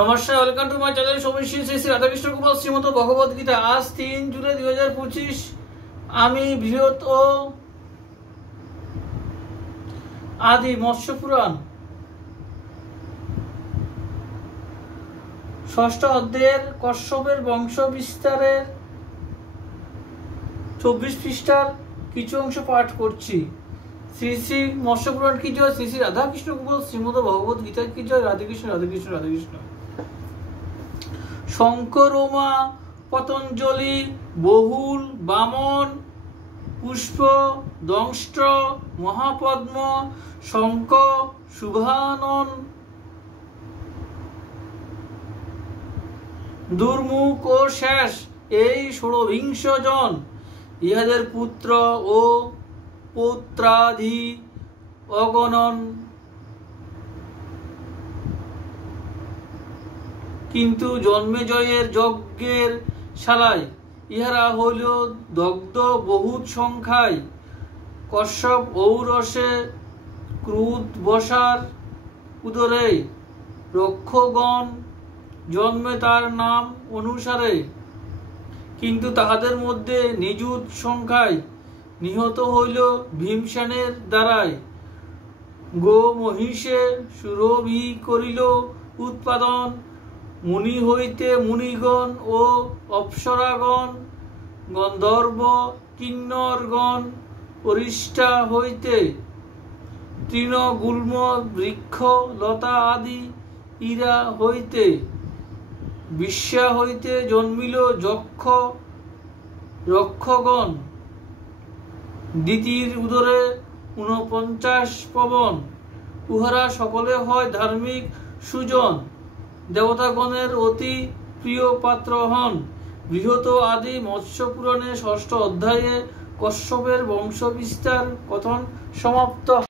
নমস্কার, welcome to my channel Soumishree Shri Shri Radhakrishna Gopal Shrimad Bhagavad Gita. আজ 3 জুলাই 2025। আমি বৃহৎ ও আদি মৎস্য পুরাণ 6ষ্ঠ অধ্যায়ের কশ্যপের বংশ বিস্তারের 24 পৃষ্ঠার কিছু অংশ পাঠ করছি। শ্রী শ্রী মৎস্য পুরাণ কি জয়, শ্রী শ্রী রাধাকৃষ্ণ গোপাল শ্রীমদ ভগবদ গীতা কি জয়। রাধাকৃষ্ণ রাধাকৃষ্ণ রাধাকৃষ্ণ। শঙ্করোমা পতঞ্জলি বহুল বামন পুষ্প দংষ্ট মহাপদ্ম শঙ্খ শুভানন দুর্মুখ ও শেষ, এই 16 জন ইহাদের পুত্র ও পৌত্রাদি অগণন। কিন্তু জন্মেজয়ের যজ্ঞের শালায় ইহারা হইল দগ্ধ বহুত সংখ্যায়। কশ্যপ ঔরসে ক্রুধ বসার উদরে রক্ষগণ জন্মে তার নাম অনুসারে। কিন্তু তাহাদের মধ্যে নিযুত সংখ্যায় নিহত হইল ভীমসেনের দ্বারায়। গো মহিষে সুরভি করিল উৎপাদন, মুনি হইতে মুনিগণ ও অপ্সরাগণ, গন্ধর্ব কিন্নরগণ অরিষ্টা হইতে তৃণগুল্ম বৃক্ষ লতা আদি ইরা হইতে, বিশ্বা হইতে জন্মিল যক্ষ রক্ষগণ। দ্বিতীর উদরে 49 পবন, উহারা সকলে হয় ধার্মিক সুজন। দেবতাগণের অতি প্রিয় পাত্র হন। বৃহৎ আদি মৎস্য পুরাণে 6ষ্ঠ অধ্যায়ে কশ্যপের বংশ বিস্তার কথন সমাপ্ত।